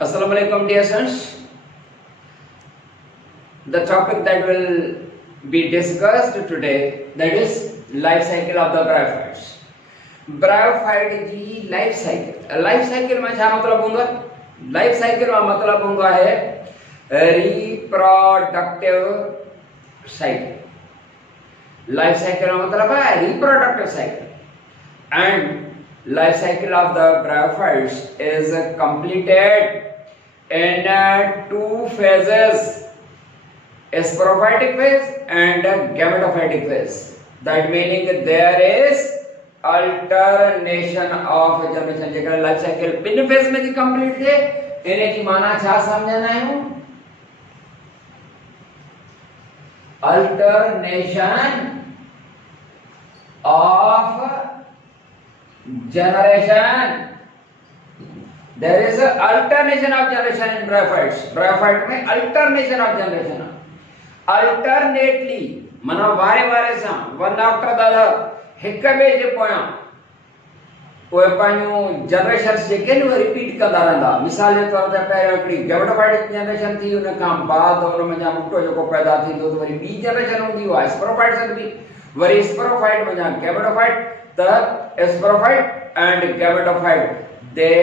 Assalamu alaikum dear sons. The topic that will be discussed today, that is life cycle of the bryophytes. Bryophyte जी life cycle, life cycle में क्या मतलब होगा? Life cycle में मतलब होगा है रिप्रोडक्टिव साइकिल। लाइफ साइकिल का मतलब है reproductive cycle and life cycle of the bryophytes is completed in two phases, sporophytic phase and gametophytic phase. That meaning there is alternation of generation. जेकर life cycle बिन phase में थी complete थे, इन्हें की माना छा समझना है? alternation of generation. There is a alternation of generation in bryophytes. Bryophyte में alternation of generation. Alternately, मना वारे वारे सां one after the other हिक ॿिए जे पोयां उहे पंहिंजूं जनरेशन्स जेके न उहे रिपीट कंदा रहंदा। मिसाल जे तौर ते पहिरियों हिकिड़ी गैमेटोफाइटिक जनरेशन थी, उन खां बाद उन में ॿूटो जेको पैदा थींदो त वरी ॿी जनरेशन हूंदी, उहा स्पोरोफाइट्स बि वरी स्पोरोफाइट में गैमेटोफाइट। त sporophyte and gametophyte they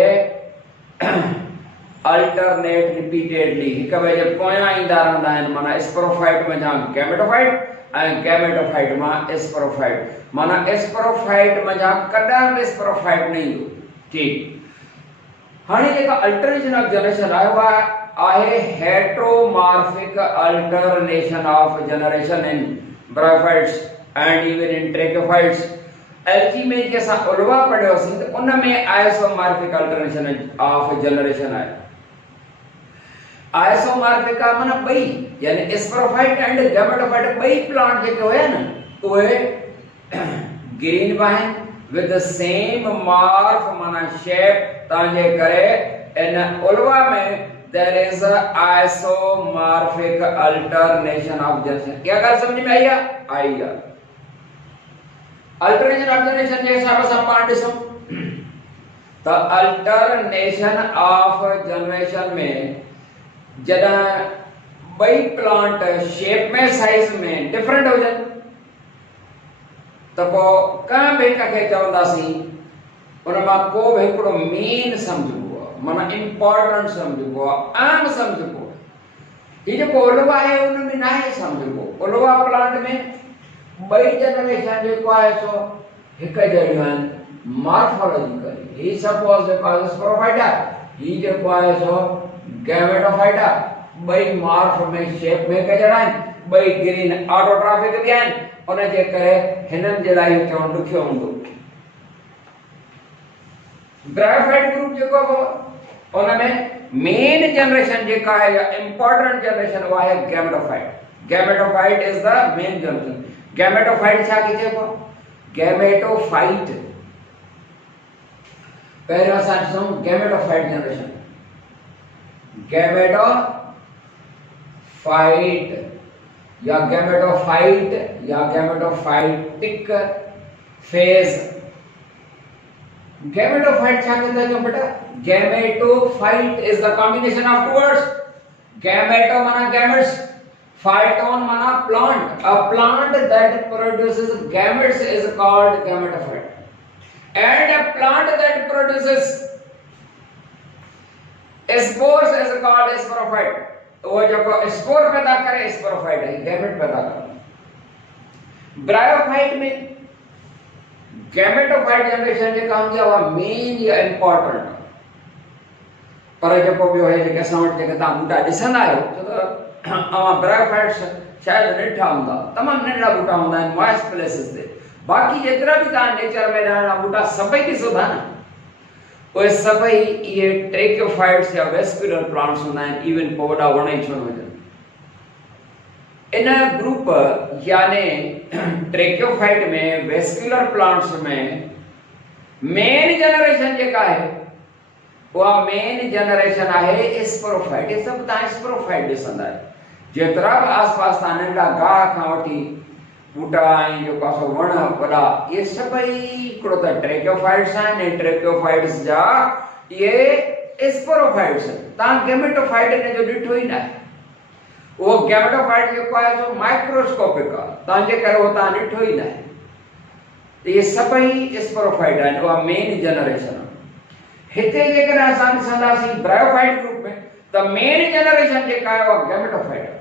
alternate repeatedly, हिक ॿिए जे पोयां ईंदा रहंदा आहिनि। माना स्पोरोफाइट में गैमेटोफाइट ऐं गैमेटोफाइट में स्पोरोफाइट। माना स्पोरोफाइट में कॾहिं बि स्पोरोफाइट न ईंदो। ठीक, हाणे जेका अल्टरनेशन ऑफ जनरेशन आहे उहा आहे heteromorphic alternation of generation in bryophytes and even in tracheophytes. Algae में जैसा उलवा पढ़ियो सी तो उन में आइसोमॉर्फिक अल्टरनेशन ऑफ जनरेशन है। आइसोमॉर्फिक माना बई यानी स्पोरोफाइट एंड गैमेटोफाइट बई प्लांट जेके होया न उहे ग्रीन बाहन विद द सेम मॉर्फ माना शेप ताजे करे इन उलवा में there is a isomorphic alternation of generation. क्या बात समझ में आई है? अल्टरनेशन ऑफ जनरेशन जे हिसाब सां पाण ॾिसूं त अल्टरनेशन ऑफ जनरेशन में जॾहिं ॿई प्लांट शेप में साइज में डिफरेंट हुजनि त पोइ कंहिं बि हिक खे चवंदासीं उन मां को बि हिकिड़ो मेन सम्झिबो आहे, माना इम्पोर्टेंट सम्झिबो आहे, अहम सम्झिबो आहे। हीउ जेको उलवा आहे उन में न आहे सम्झिबो। उलवा प्लांट में बई जनरेशन जेको आहे सो हिक जहिड़ियूं आहिनि मॉर्फोलॉजिकली। ही सपोज जेको आहे स्पोरोफाइट आहे, ही जेको आहे सो गैमेटोफाइट आहे। बई मॉर्फ में शेप में हिक जहिड़ा आहिनि, बई ग्रीन ऑटोट्रॉफिक बि आहिनि, उन जे करे हिननि जे लाइ चवणु ॾुखियो हूंदो। ब्रायोफाइट ग्रुप जेको हो उन में मेन जनरेशन जेका आहे या इंपॉर्टेंट जनरेशन उहा आहे gametophyte. Gametophyte is the main generation. Gametophyte छा की चइबो? गैमेटोफाइट पहिरियों असां ॾिसूं गैमेटोफाइट जनरेशन। गैमेटोफाइट या गैमेटोफाइटिक फेज। गैमेटोफाइट छा कहता है बेटा? Gametophyte is the combination of two words. Gameto माना gametes, phyton mana plant. A plant that produces gametes is called gametophyte, and a plant that produces spores is called sporophyte. वो जो spore पैदा करे sporophyte है, gamete पैदा करे। Bryophyte में gametophyte generation जे काम जो मेन या इंपॉर्टेंट पर जेको भी है जेके असां वटि जेके तव्हां बूटा ॾिसंदा आहियो त ब्रायोफाइट्स शायद नंढा हूंदा, तमामु नंढा बूटा हूंदा आहिनि मॉइस्ट प्लेसेस ते। बाक़ी जेतिरा बि तव्हां नेचर में रहंदा बूटा सभई ॾिसो था न, उहे सभई इहे ट्रैकोफाइट्स या वेस्कुलर प्लांट्स हूंदा आहिनि, इवन पोइ वॾा वण ई छो न हुजनि। इन ग्रुप यानी ट्रैकोफाइट में वेस्कुलर प्लांट्स में मेन जनरेशन जेका आहे उहा मेन जनरेशन आहे स्पोरोफाइट। ये सब तव्हां स्पोरोफाइट ॾिसंदा आहियो। जेतिरा बि आसपास तव्हां नंढा गाह खां वठी बूटा ऐं जेको आहे वण वॾा इहे सभई हिकिड़ो त ट्रैकोफाइट्स आहिनि। ट्रैकोफाइट्स जा इहे स्पोरोफाइट्स ता गैमेटोफाइट ने जो ॾिठो ई न वो गैमेटोफाइट जेको आहे सो माइक्रोस्कोपिक आहे तव्हांजे करे वो तव्हां ॾिठो ई न ये सभई स्पोरोफाइट आहिनि उहा मेन जनरेशन हिते जेकर असां ॾिसंदासीं ब्रायोफाइट ग्रुप में त मेन जनरेशन जेका आहे उहा गैमेटोफाइट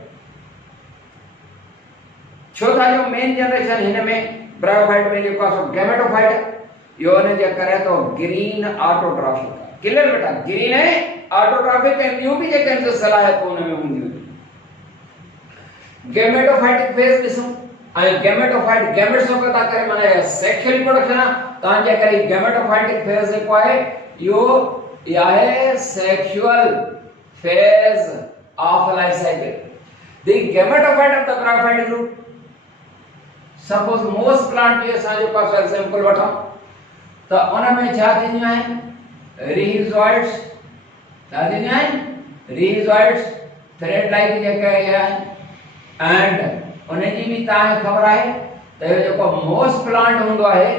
छो था जो मेन जनरेशन हिन में ब्रायोफाइट में जेको आहे सो गैमेटोफाइट इहो हुन जे करे तो ग्रीन ऑटोट्रॉफिक क्लियर बेटा ग्रीन है ऑटोट्रॉफिक ऐं ॿियूं बि जेके आहिनि सलाहियतूं हुन में हूंदियूं गैमेटोफाइटिक फेज ॾिसूं ऐं गैमेटोफाइट गैमेट्स जो था करे माने सेक्सुअल रिप्रोडक्शन तव्हांजे करे गैमेटोफाइटिक फेज जेको आहे इहो आहे sexual phase of life cycle the gametophyte of the bryophyte group suppose most plant जे असां जो पास एग्जांपल वठूं त उन में छा थींदियूं आहिनि रिहिज़ोइड्स छा थींदियूं आहिनि रिहिज़ोइड्स थ्रेड लाइक जेके आहिनि एंड उन जी भी तव्हांखे ख़बर आहे त इहो जेको मोस्ट प्लांट हूंदो आहे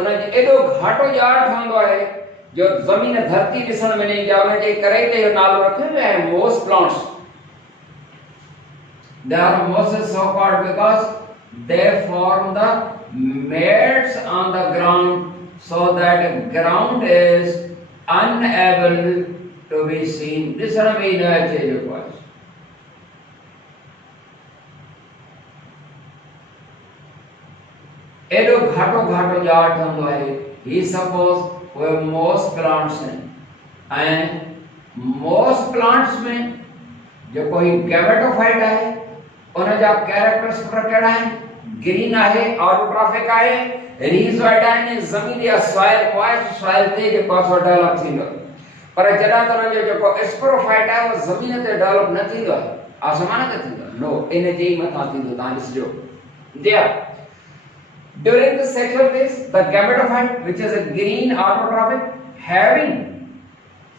उन जो एॾो घाटो ॼाण ठहंदो आहे जो ज़मीन धरती ॾिसण में न ईंदी आहे उन जे करे त इहो नालो रखियो वियो आहे most plants they are most so called because they form the mats on the ground so that ground is unable to be seen this is a main change of voice एडो घाटो घाटो जाट हूंदो आहे ही सपोज वो most plants हैं and most plants में जो कोई gametophyte है उन जा कैरेक्टर्स कहिड़ा आहिनि ग्रीन आहे ऑटोट्रॉफिक आहे रिहिज़ोइड आहिनि ज़मीन या सॉइल मॉइस्ट सॉइल ते जेको आहे डेवलप थींदो पर जॾहिं त उन जो जेको स्पोरोफाइट आहे उहो ज़मीन ते डेवलप न थींदो आहे आसमान ते थींदो नो इन जे ई मथां थींदो तव्हां ॾिसजो there during the sexual phase the gametophyte which is a green autotrophic having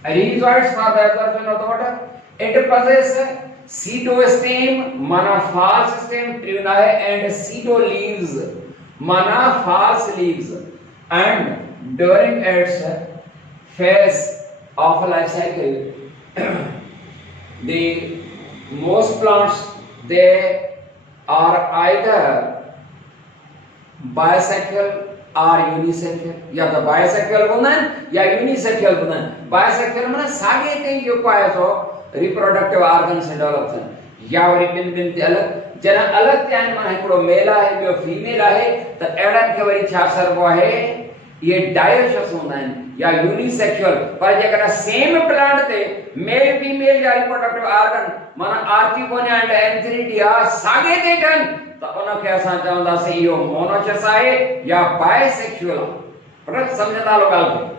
rhizoids for the absorption of the water it possesses Pseudostem mana false stem trina hai and pseudo leaves mana false leaves and during its phase of life cycle the most plants they are either bisexual or unisexual या तो bisexual होना या unisexual होना bisexual माना सागे ते जो पाए सो रिप्रोडक्टिव ऑर्गन से डेवलप थियन या वरी ॿिन ते अलग जना अलग ते आहिनि माना हिकिड़ो मेल आहे ॿियो फीमेल आहे त अहिड़नि खे वरी छा सरबो आहे ये डायोशस हूंदा आहिनि या यूनिसेक्सुअल पर जेकर सेम प्लांट ते मेल फीमेल या रिप्रोडक्टिव ऑर्गन माना आर्टिगोनिया एंड एंथ्रीडिया सागे ते ठन त उन खे असां चवंदासीं इहो मोनोशस आहे या बायसेक्सुअल पर समझंदा लो ॻाल्हि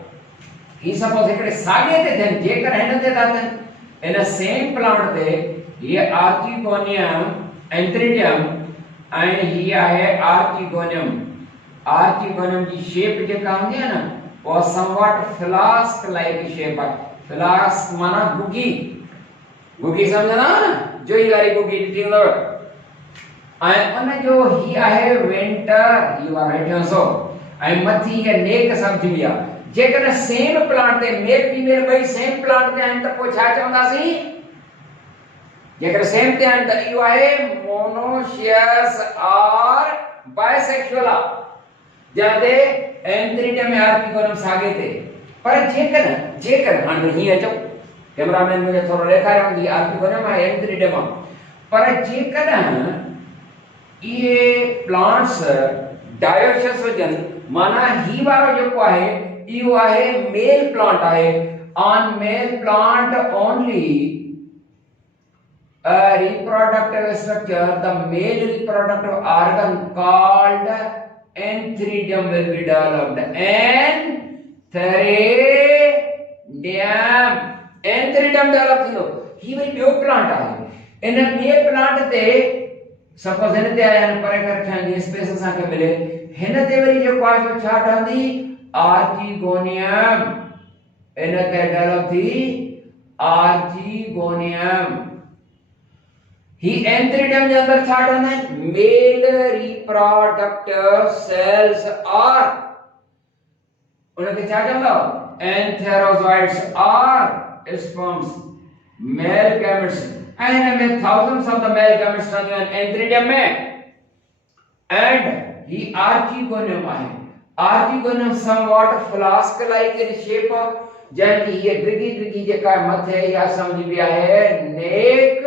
ही सपोज हिकिड़े सागे ते थियनि जेकर हिन ते था थियनि in a same plant they ये archegonium antheridium and here है archegonium की shape जेका हूंदी है ना वो somewhat flask like shape है flask माना गुगी समझना ना जो ये वाली गुगी ॾिठी हूंदव ऐं उन जो ही आहे venter you are right answer ऐं मथी ये नेक सब्जी आहे जेकर सेम प्लांट ते मेल फीमेल भई सेम प्लांट ते आहिनि त पोइ छा चवंदासीं जेकर सेम ते आहिनि त इहो आहे मोनोशियस और बायसेक्सुअल जहां ते एंथ्रीडियम में आर्टिगोनियम सागे ते पर जेकर हाणे हीअं अचो कैमरामैन मुझे थोरो ॾेखारियो कि आर्टिगोनियम आहे एंथ्रीडियम पर जेकर ये प्लांट्स डायोशस हुजनि माना ही वारो जेको आहे इहो आहे मेल प्लांट आहे on male plant only a reproductive structure the male reproductive organ called antheridium will be developed antheridium develop थींदो ही वरी ॿियो प्लांट आहे इन ॿिए प्लांट ते सपोज हिन ते आया पर कर स्पेस असांखे मिले हिन ते वरी जेको आहे छा ठहंदी आर्चिगोनियम इन ते डेवलप थी आर्चिगोनियम ही एंथ्रीडियम जे अंदर छा ठहंदा आहिनि मेल रिप्रोडक्टिव सेल्स और उनखे छा चवंदा एंथेरोजोइड्स और sperms, male gametes, and में thousands of the male gametes रहते हैं एंथ्रीडियम में, and he archegonium है. Archegonium somewhat flask-like in shape, जैसे ये ड्रिगी जेका मथे या समझ भी आहे नेक,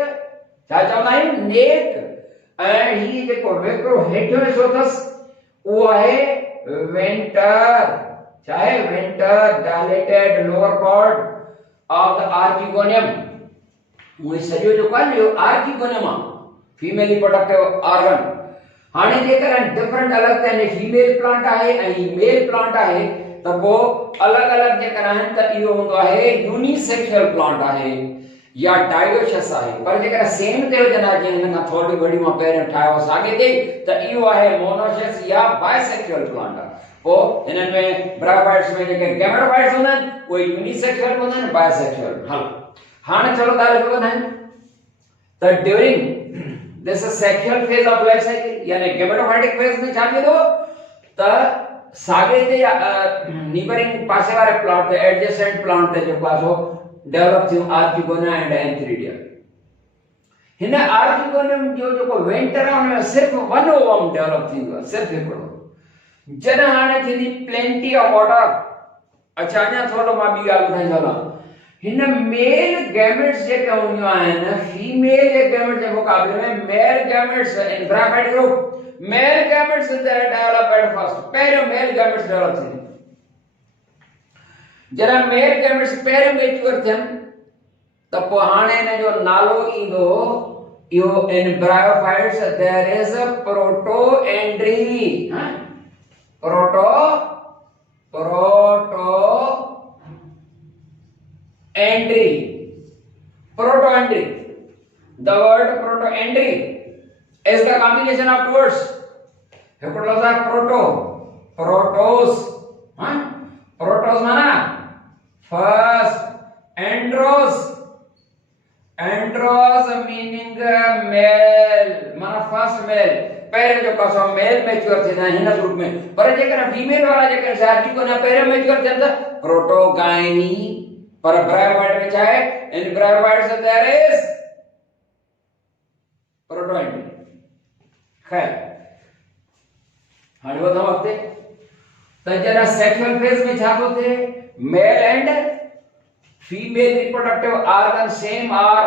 छा चवंदा आहियूं नेक, ऐं ही जेको वेकरो हेठियों हिसो अथसि उहो आहे वेंटर, चाहे venter dilated lower part of the archegonium. उहे सॼो जेको आहे न इहो आर्चिगोनियम आहे, फीमेल रिप्रोडक्टिव ऑर्गन. हाणे जेकर डिफरेंट अलॻि त फीमेल प्लांट आहे ऐं मेल प्लांट आहे त पोइ अलॻि जेकर आहिनि त इहो हूंदो आहे यूनिसेक्सुअल प्लांट आहे या डायोशस आहे. पर जेकर सेम ते हुजनि जीअं हिन खां थोरी घणी मां पहिरियों ठाहियो साॻे ते त इहो आहे मोनोशस या बायसेक्सुअल प्लांट. पोइ हिननि में ब्रायोफाइट्स में जेके गैमेटोफाइट्स हूंदा आहिनि उहे यूनिसेक्सुअल हूंदा आहिनि, बायसेक्सुअल. हलो हाणे चलो ॻाल्हि ॿुधनि त during this sexual phase of life cycle यानी गैमेटोफाइटिक फेज में छा थींदो त साॻे ते नीबरिंग पासे वारे प्लांट ते एडजेसेंट प्लांट ते जेको आहे सो डेवलप थियो आर्चिगोनिया एंड एंथ्रीडिया. हिन आर्चिगोनियम जो जेको वेंटर आहे हुन में सिर्फ़ वन ओवम डेवलप थींदो आहे, सिर्फ़ हिकिड़ो. जॾहिं हाणे थींदी प्लेंटी ऑफ वाटर. अच्छा अञा थोरो मां ॿी ॻाल्हि ॿुधाईंदो हलां. हिन मेल गैमेट्स जेके हूंदियूं आहिनि फीमेल जे गैमेट जे मुक़ाबले में male gametes in bryophyte group male gametes develop at first. पहिरियों मेल गैमेट्स डेवलप थींदियूं. जॾहिं मेल गैमेट्स पहिरियों मेच्योर थियनि त पोइ हाणे हिन जो नालो ईंदो इहो in bryophytes there is a protoandry. Protoendry. The word protoendry is the combination of two words. हिकिड़ो लफ़्ज़ आहे protos. Protos माना first, andros meaning male माना first male. पहिरियों जेको आहे मेल मैच्योर थींदा आहिनि हिन ग्रुप में. पर जेकर फीमेल वारा जेकर आर्चिगोनिया पहिरियों मैच्योर थियनि त प्रोटोगाइनी. पर ब्रायोफाइट में छा आहे इन ब्रायोफाइट्स देयर इज प्रोटोएंड्री. खैर हाणे वधूं अॻिते त जॾहिं सेक्सुअल फेज में छा थो थिए male and female reproductive organ same or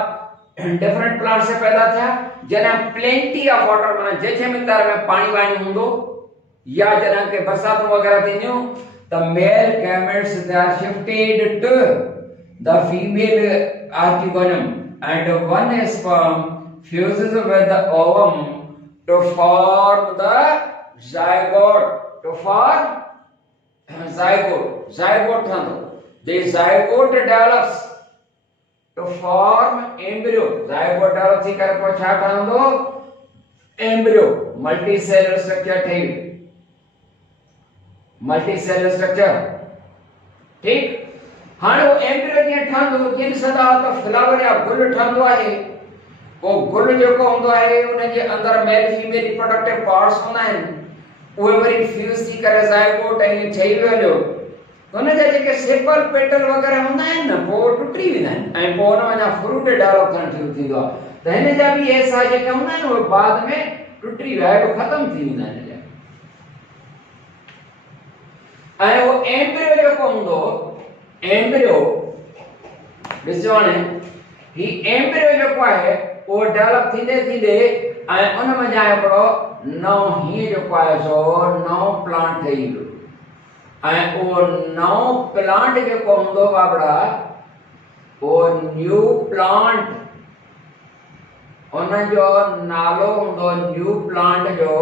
different plant से पैदा थिया. जॾहिं प्लेंटी ऑफ वाटर माना जेतिरे मिक़दार में पाणी वाणी हूंदो या जॾहिं के बरसातूं वग़ैरह थींदियूं त male gametes they are shifted to the female archegonium and one sperm fuses with the ovum to form the zygote. Zygote thando. The zygote develops to form embryo. Zygote develops थी करे पोइ छा ठहंदो embryo. multicellular structure ठही. multicellular structure ठीक. हाणे वो embryo कीअं ठहंदो कीअं ॾिसंदा त फ्लावर या गुल ठहंदो आहे. वो गुल जेको हूंदो आहे उन जे अंदर मेल फीमेल रिप्रोडक्टिव पार्ट्स हूंदा आहिनि. उहे वरी फ्यूज थी करे ज़ाइगोट ऐं ठही वियो. उन जा जेके सेपल पेटल वग़ैरह हूंदा आहिनि न पोइ टुटी वेंदा आहिनि ऐं पोइ उन में अञा फ्रूट डेवलप थियणु शुरू थींदो आहे. त हिन जा बि ऐसा जेके हूंदा आहिनि उहे बाद में टुटी विया ख़तम थी वेंदा आहिनि. ऐं वो एम्ब्रियो जेको हूंदो एम्ब्रियो ॾिसो हाणे ही एम्ब्रियो जेको आहे उहो डेवलप थींदे ऐं उन में जा हिकिड़ो नओं हीअं जेको आहे सो नओं प्लांट ठही वियो. ऐं उहो नओं प्लांट जेको हूंदो बाबड़ा उहो न्यू प्लांट उन जो नालो हूंदो न्यू प्लांट जो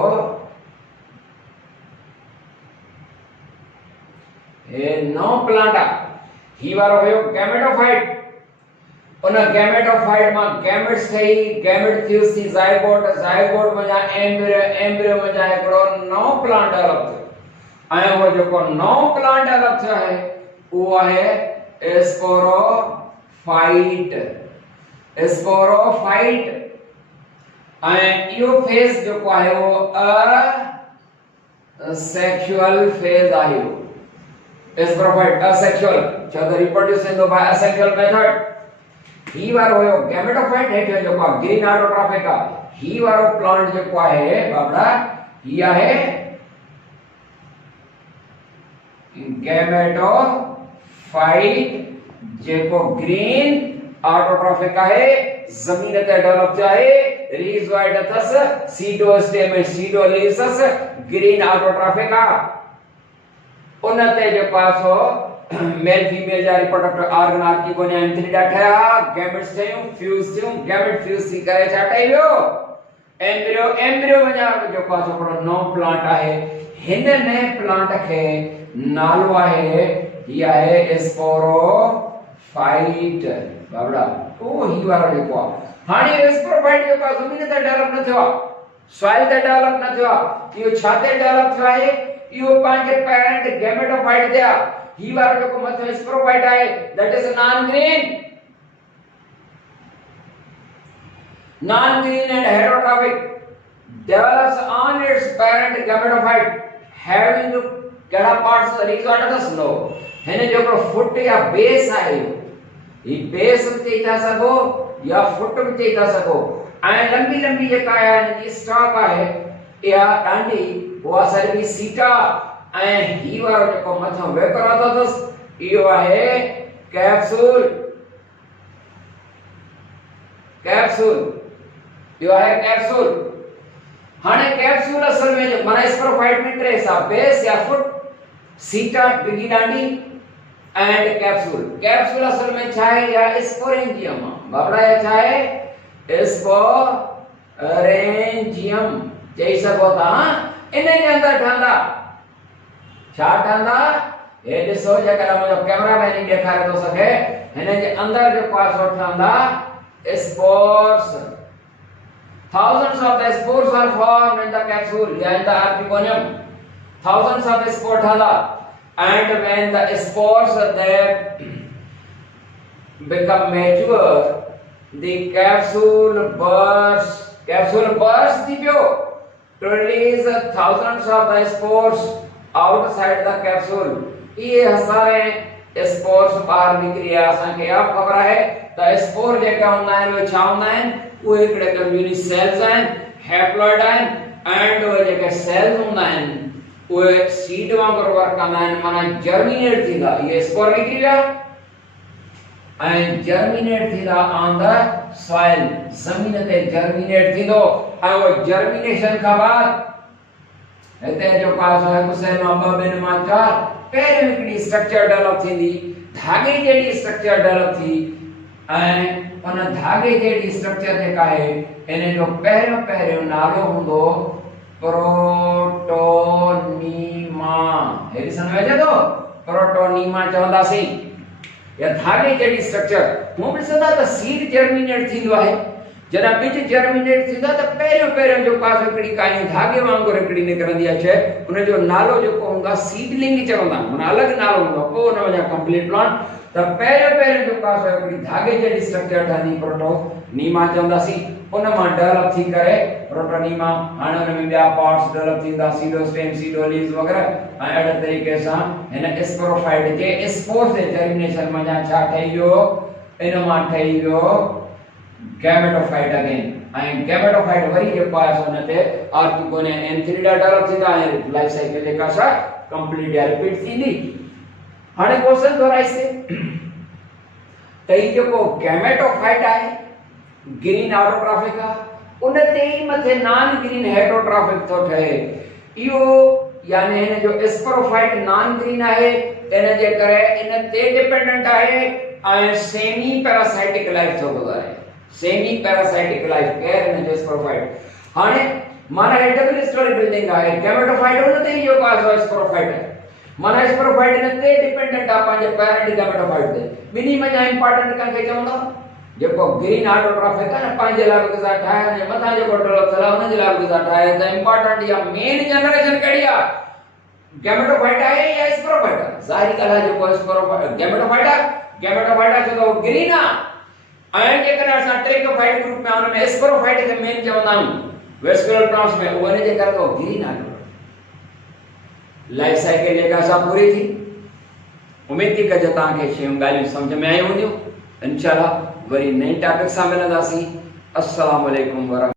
हे नओं प्लांट आहे. ही वारो हुयो गैमेटोफाइट. उन गैमेटोफाइट मां गैमेट्स ठही गैमेट फ्यूज थी ज़ाइगोट में जा एम्ब्रियो में जा हिकिड़ो नओं प्लांट डेवलप थियो. ऐं उहो जेको नओं प्लांट डेवलप थियो आहे उहो आहे स्पोरोफाइट. ऐं इहो फेज जेको आहे उहो असेक्सुअल फेज आहे. स्पोरोफाइट असेक्सुअल छो त रिप्रोड्यूस थींदो बाय असेक्सुअल मेथड। ही वारो हुयो गैमेटोफाइट हेठियो जेको ग्रीन ऑटोट्रॉफिक आ, ही वारो प्लांट जेको आहे बाबड़ा ही आहे गैमेटोफाइट जेको ग्रीन ऑटोट्रॉफिक आहे, जमीन ते डेवलप थियो आहे, रीजवाइड अथस, सीडो स्टेम ऐं सीडो लीव्स अथस, ग्रीन ऑटोट्रॉफिक आ। उन ते जो पासो मेल फीमेल जा रिप्रोडक्टिव ऑर्गन आपकी कोने एंथ्रीडा ठया, गैमेट्स थयूं, फ्यूज थियूं, गैमेट फ्यूज थी करे छा ठही वियो एम्ब्रियो। एम्ब्रियो वञा जो पासो हिकिड़ो नओं प्लांट आहे। हिन नए प्लांट खे नालो आहे, ही आहे स्पोरोफाइट बाबड़ा। ओ ही वारो जेको आहे हाणे स्पोरोफाइट जेको आहे ज़मीन ते डेवलप न थियो आहे, सॉइल ते डेवलप न थियो आहे, इहो छा ते डेवलप थियो आहे, इहो पंहिंजे पेरेंट गैमेटोफाइट ते आहे। ही वारो जेको मथो स्पोरोफाइट आहे that is non green and heterotrophic, develops on its parent gametophyte having केड़ा पार्ट्स रिजॉर्ट अथस नो हिन जो हिकिड़ो फुट या बेस आहे, ही बेस बि चई था सघो या फुट बि चई था सघो, ऐं लंबी लंबी जेका आहे हिन जी स्टॉक आहे इहा डांडी उहा सर्वी सीटा, ऐं ही वारो जेको मथो वेपर अथस इहो आहे कैप्सूल। कैप्सूल इहो आहे कैप्सूल। हाणे कैप्सूल असल में जो माना स्पोरोफाइट में टे सा बेस या फुट, सीटा डिगी डांडी एंड कैप्सूल। कैप्सूल असल में छा है या स्पोरेंजियम बाबड़ा या छा है स्पोरेंजियम चई सको था। इन जे अंदर ठंदा छा ठंदा हे ॾिसो जेकर मुंहिंजो कैमरामैन ही ॾेखारे थो सघे, हिन जे अंदर जो पासो ठंदा spores। Thousands of the spores are formed in the capsule या in the archegonium। Thousands of spores ठंदा, and when the spores they become mature, the capsule bursts। Capsule bursts थी पियो to release thousands of the spores outside the capsule। ये सारे spores बाहर निकरी असां खे या खबर है त स्पोर जेका हुंदा आहिनि उहे छा हुंदा आहिनि, उहे हिकिड़े कम्युनिटी सेल्स आहिनि, हैप्लॉइड आहिनि, एंड उहे जेके सेल्स हुंदा आहिनि उहे सीड वांगुरु वर्क कंदा आहिनि, माना जर्मिनेट थींदा। ये स्पोर निकरी विया ऐं जर्मिनेट थींदा ऑन द सॉइल, ज़मीन ते जर्मिनेट थींदो, ऐं उहो जर्मिनेशन खां बाद हिते जो पासो हिकु सेल मां ॿ ॿिनि मां चारि पहिरियों हिकिड़ी स्ट्रक्चर डेवलप थींदी, धागे जहिड़ी स्ट्रक्चर डेवलप थी, ऐं उन धागे जहिड़ी स्ट्रक्चर जेका आहे इन जो पहिरियों नालो हूंदो प्रोटोनीमा। हे ॾिसण में अचे थो, प्रोटोनीमा चवंदासीं या धागे जहिड़ी स्ट्रक्चर। हूं ॾिसंदा त सीड जर्मिनेट थींदो आहे, जॾहिं बीज जर्मिनेट थींदा त पहिरियों जो पासो हिकिड़ी काई धागे वांगुरु हिकिड़ी निकिरंदी आहे शइ, उन जो नालो जेको हूंदो आहे सीडलिंग चवंदा, माना अलॻि नालो हूंदो आहे। पोइ उन वञा कंप्लीट प्लांट त पहिरियों जो पासो हिकिड़ी धागे जहिड़ी स्ट्रक्चर ठहंदी प्रोटोनीमा चवंदासीं, उन मां डेवलप थी करे प्रोटोनीमा। हाणे उन में ॿिया पार्ट्स डेवलप थींदा, सीडोस्टेम, सीडोलीव्स वग़ैरह, ऐं अहिड़े तरीक़े सां हिन स्पोरोफाइट जे स्पोर्स जे जर्मिनेशन मां छा ठही वियो, इन मां ठही वियो गैमेटोफाइट अगेन। ऐं गैमेटोफाइट वरी जेको आहे हुन ते आर्किगोनिया एंथ्रीडा डेवलप थींदा, ऐं लाइफ साइकिल जेका छा कंप्लीट या रिपीट थींदी। हाणे क्वेश्चन दोहराइसे त ही जेको गैमेटोफाइट आहे ग्रीन ऑटोट्रॉफिक आहे, उन ते ई मथे नॉन ग्रीन हेटरोट्रॉफिक थो ठहे। इहो यानी हिन जो स्पोरोफाइट नॉन ग्रीन आहे, इन जे करे इन ते डिपेंडेंट आहे ऐं सेमी पैरासाइटिक लाइफ थो गुज़ारे। सेमी पैरासाइटिक लाइफ केयर इन जो स्पोरोफाइट। हाणे माना हे डबल स्टोरी बिल्डिंग आहे, गैमेटोफाइट उन ते ई जो पासो स्पोरोफाइट आहे, माना स्पोरोफाइट इन ते डिपेंडेंट आहे पंहिंजे पेरेंट गैमेटोफाइट ते। ॿिन्ही में इंपॉर्टेंट कंहिंखे चवंदा जेको ग्रीन ऑटोट्रॉफिक आहे न, पंहिंजे लाइ गुज़ा ठाहे ऐं मथां जेको डेवलप थियल आहे उन जे लाइ गुज़ा ठाहे, त इंपॉर्टेंट या मेन जनरेशन कहिड़ी आहे, गैमेटोफाइट आहे या स्पोरोफाइट आहे? ज़ाहिरी ॻाल्हि आहे जेको स्पोरोफाइट गैमेटोफाइट आहे, गैमेटोफाइट आहे छो त उहो ग्रीन आहे। ऐं जेकॾहिं असां ट्रिकोफाइट ग्रुप में हुन में स्पोरोफाइट खे मेन चवंदा आहियूं वेस्कुलर प्लांट्स में, उन जे करे तो ग्रीन आहे। लाइफ साइकिल जेका सा पूरी थी, उम्मीद थी कजे तव्हांखे शयूं ॻाल्हियूं सम्झ में आई हूंदियूं। इंशाअल्लाह वरी नई टॉपिक सां मिलंदासीं। अस्सलाम वालेकुम वरहमतुल्लाह।